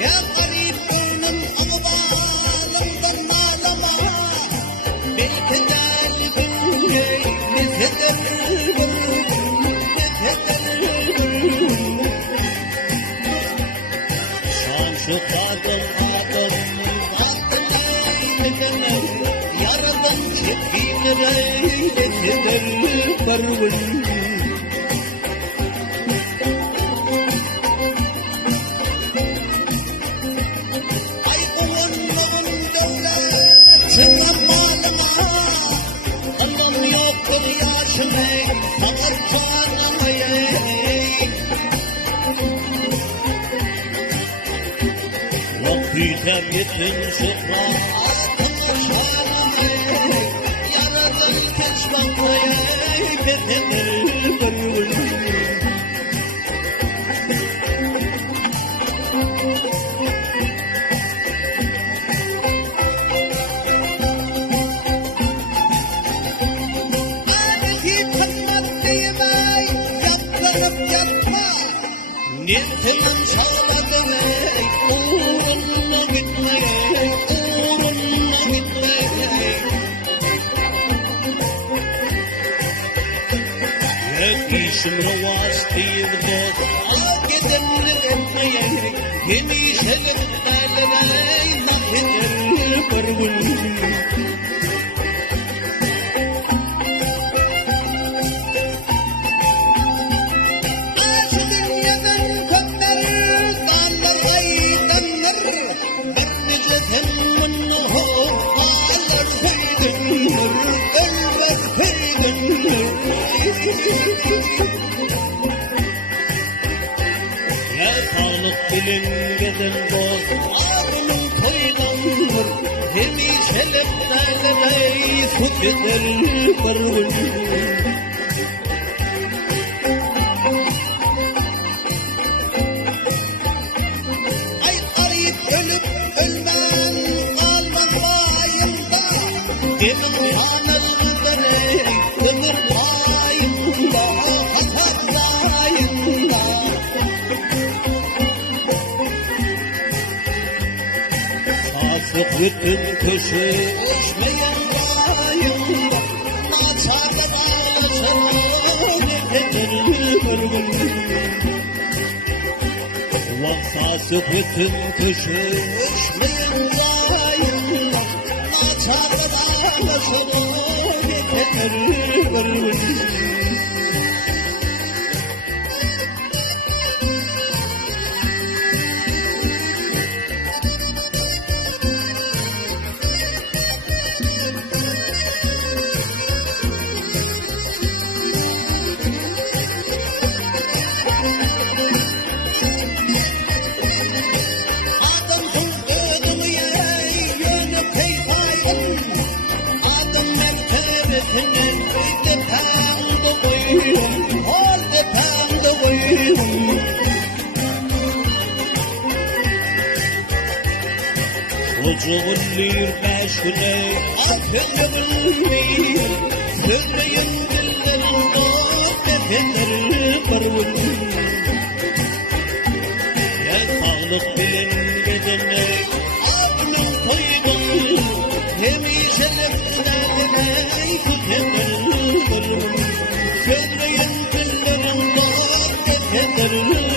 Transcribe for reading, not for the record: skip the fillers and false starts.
يا قريب من أقبالمdan ağlama Belkeder gülley nefeder Şan şu kadın adımını Yaradan çekimler eyletiler barvın Allah'ım yoktur yaşını Kadar canımayı Vaktiyle gittin şıkla Kadar canımayı Yaradan keşlanmayı Bedenir Neftenin sağladı uğruna gitmeye, uğruna gitmeye Hep işim revaz değildi, gidenli etmeye Yeni sebeplerle mahheder barvın Ya sağlık bilin gidin boz Ağrının koylanır Hemi şeleplerle Sut eder barvın Ay arayıp ölüp ölmem Kalmam bayımda Demin yanıldır Ömür bayımda Hasat bayımda Sasık bütün kışı Uçmayan bayımda Açarda bağlasın Nefedir barvın Sasık bütün kışı Uçmayan bayımda Açarda bağlasın Nefedir barvın Çocuğun yürümeşine Afene bilmeyin Söyleyin dillerinde Nefedir barvın Ya sağlık bilin gidene Aklın koydun Hemi şereflerine Sut eder barvın Söyleyin dillerinde Nefedir